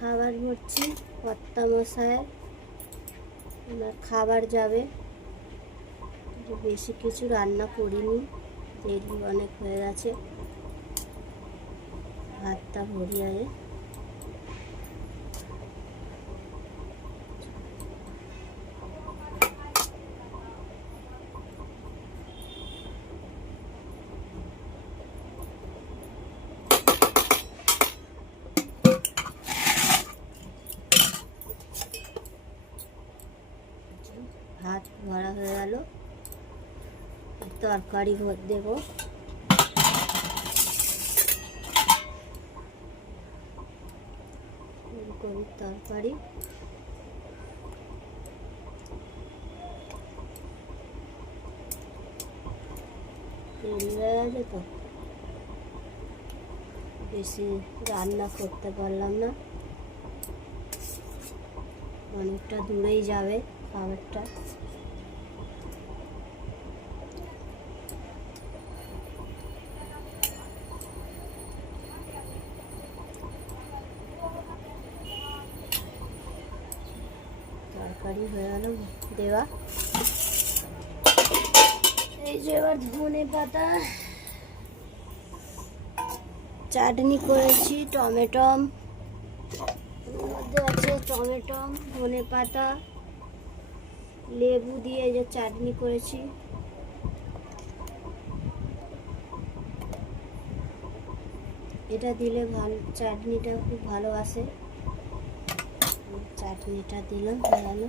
খাবার ভরছি কর্তা মশাইয়ের, আমার খাবার যাবে। বেশি কিছু রান্না করিনি, দেরি অনেক হয়ে গেছে। ভাতটা ভরিয়ে ভাত ভরা হয়ে গেল, তরকারি ভর দেব। ফুলকপির তরকারি, দেরি হয়ে গেছে তো বেশি রান্না করতে পারলাম না, অনেকটা দূরেই যাবে খাবারটা। তরকারি হয়ে গেল দেওয়া। এই যে এবার ধনে পাতা চাটনি করেছি, টমেটো মধ্যে আছে, টমেটো ধনে পাতা লেবু দিয়ে এই যে চাটনি করেছি। এটা দিলে ভালো, চাটনিটা খুব ভালো আসে। চাটনিটা দিলাম, হয়ে গেল।